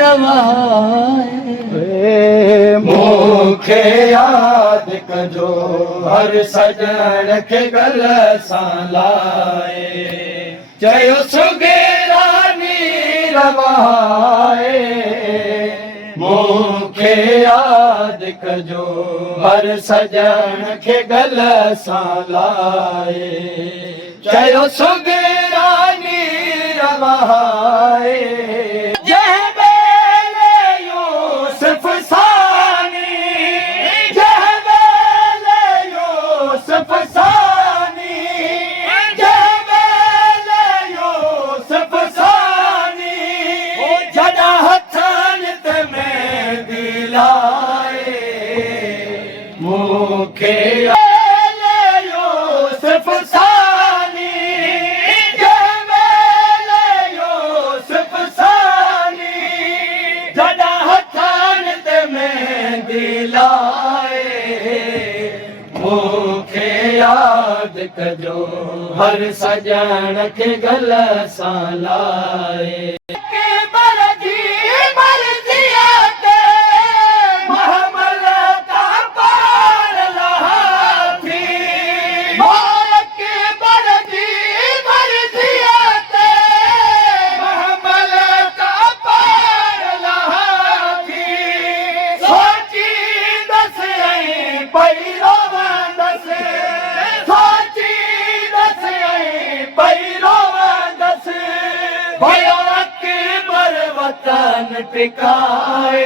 रवाए मूंखे यादि कजो हर सजण खे गल सां लाए चयो सुगेरानी रवाए मूंखे यादि कजो हर सजण खे गल सां लाए चयो सुगेरानी रवाए मूंखे यूसुफ सानी यूसुफ सानी जॾहिं हथनि ते मेहंदी लाए मूंखे यादि कजो हर सजण खे गल सां लाए वतन टिकाए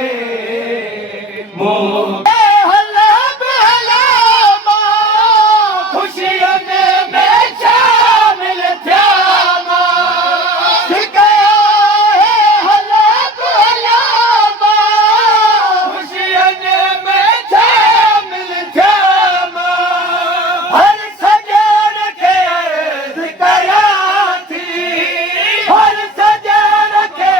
खुशियुनि में शामिल थिया खुशियुनि में शामिल थिया हर सजण खे अर्ज़ कयां थी हर सजण खे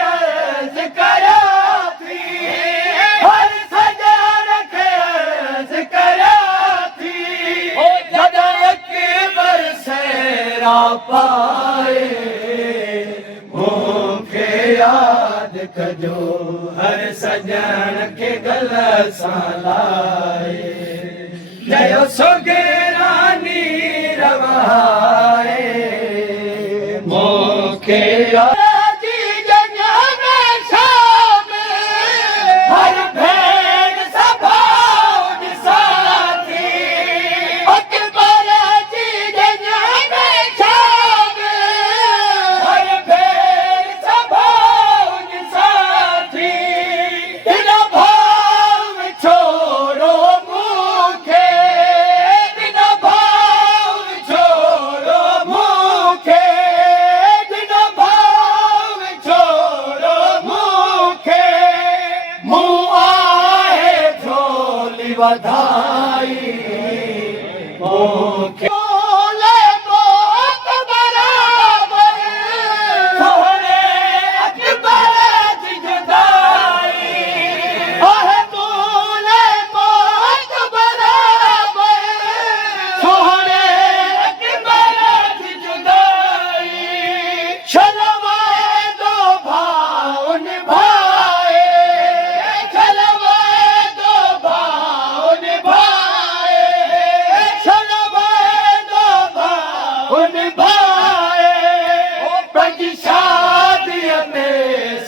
पाए मूंखे यादि कजो हर सजण खे गल सां लाए चयो सुगेरानी रवाए मूंखे बधाई मूंखे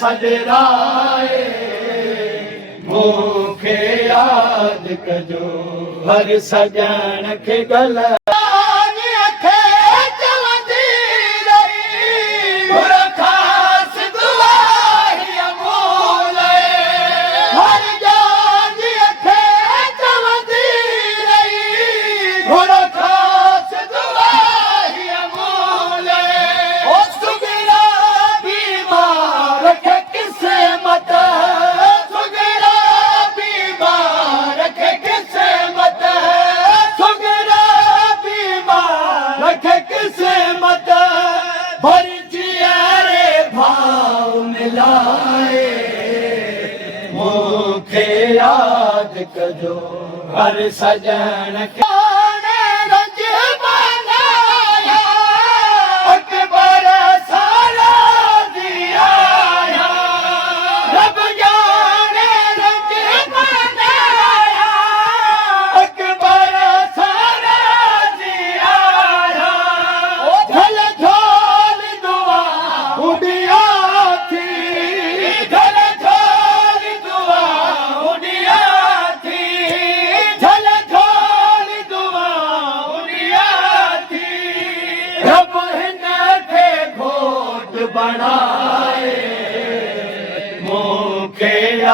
सजराए मूंखे यादि कजो हर सजण खे गल मूंखे यादि कजो हर सजण खे अकबर सारा दिया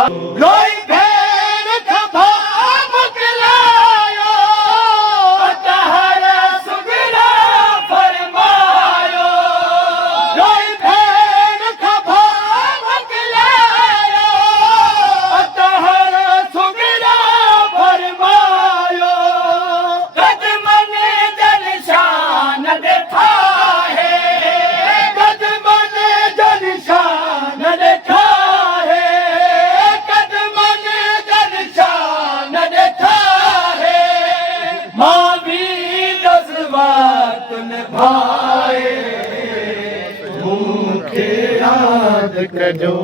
लोई भेण खभा मोकिलायो तहर सुगरा फरमायो लोई भेण खभा मोकिलायो तहर सुगरा फरमायो कदमन जन शान देखा है कदमन जन शान देखा है कदमन जन शान देखा है मां भी जज्बात निभाए मूंखे याद कजो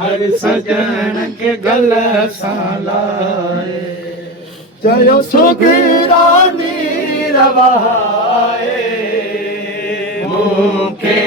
हर सजन के गल सां लाए चयो सुगरानी रवाए मूंखे